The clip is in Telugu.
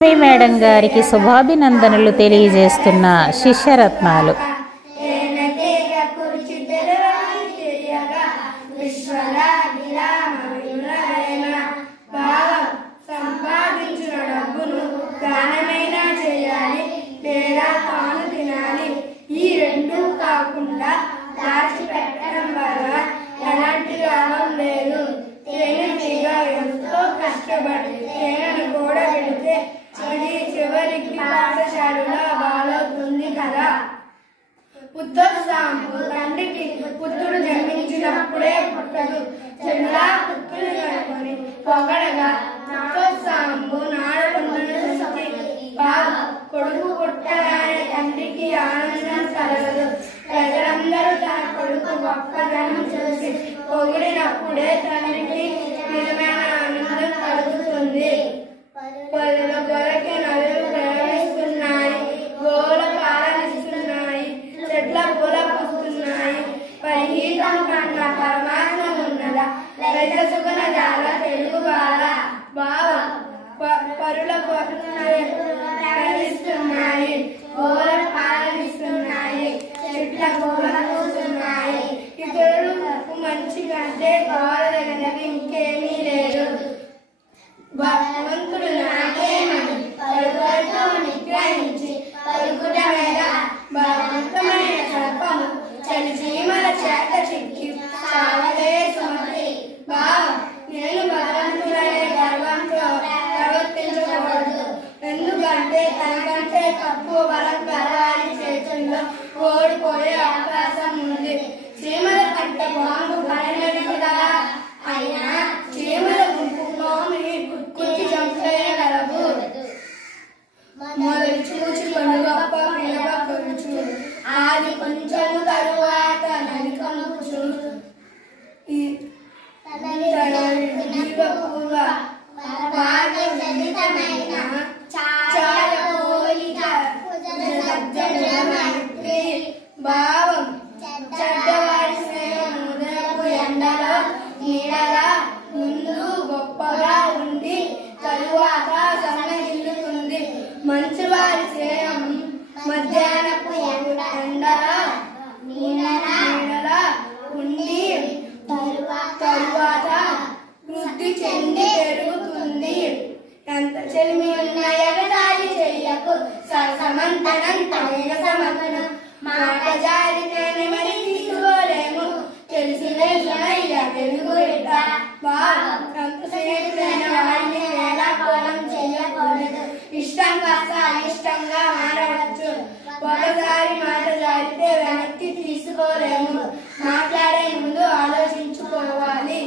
మేడం గారికి శుభాభినందనలు తెలియజేస్తున్న శిష్యరత్నాలు. ఈ రెండు కాకుండా దాచిపెట్టడం వల్ల ఎలాంటి లాభం లేదు. తేనెటీగ ఎంతో కష్టపడి తేనెను కూడా పెడితే అది చివరికి పాఠశాలలో బాలవుతుంది కదా. పుత్రోత్సాహము తండ్రికి పుత్రుడు జన్మించినప్పుడే పుట్టదు, చెడులా పుత్రుడు కనుకొని పొగడగా పుత్రోత్సాహము నాడుకుంటున్న కొడుకు పుట్టగానే తండ్రికి ఆనందం కలగదు. ప్రజలందరూ తన కొడుకు గొప్పదనం చూసి పొగిడినప్పుడే తండ్రికి నిజమైన ఆనందం కలుగుతుంది. పరుల కొరకే నదులు ప్రవహిస్తున్నాయి, గోవుల పాలనిస్తున్నాయి, చెట్ల పూల పూస్తున్నాయి. పరిగీతం కన్నా పరమాత్మ ఉన్నదా, రజసుగుణ జాల తెలుగు బాల భావం. పరుల ప్రవహిస్తున్నాయి, గోవుల పాలనిస్తున్నాయి, చెట్ల పూల పూస్తున్నాయి. ఇతరులకు మంచి కంటే కావాలగినది ఇంకేమీ లేదు. భగవంతుడు నాకేమని పలుకులతో నిగ్రహించి పలుకుట మీద భగవంతమైన సర్పము చలిచీమల చేత చిక్కి సావలే సుమతి. భావం, నేను భగవంతుడనే గర్వంతో ప్రవర్తించకూడదు. ఎందుకంటే తనకంటే తక్కువ బలం గలవారి చేతుల్లో ఓడిపోయే అవకాశం ఉంది. చీమల కంటే బాంబు బలమైనది కదా. అయినా చీమల గుంపు పాముని కుచ్చి చంపేయగలవు. మొదలు చూచి కనుగొప్ప పిలవ కొలుచు, ఆది కొంచెము తరువాత నరికముచు. జీవపూర్వ పాదజనితమైన ఛాయ పోలిక మైత్రి. భావం, చెడ్డవారి స్నేహం ముదరపు ఎండలో నీడలా ముందు గొప్పగా ఉండి తరువాత సన్నగిల్లుతుంది. మంచివారి స్నేహం మధ్యాహ్నపు ఎండలా నీడలా ఉండి తరువాత వృద్ధి చెంది పెరుగుతుంది. ఎంత చెలిమి ఉన్న ఎగతాళి చెయ్యకు, సమంతనంతమైన సమకను. మాట జారితేనే మరి తీసుకోలేము, తెలిసినే తెలుగు బిడ్డ. అంత స్నేహితులైన వారిని వేళాకోళం చెయ్యకూడదు. ఇష్టం కాస్త అయిష్టంగా మారవచ్చు. ఒకసారి మాట జారితే వెనక్కి తీసుకోలేము. మాట్లాడే ముందు ఆలోచించుకోవాలి.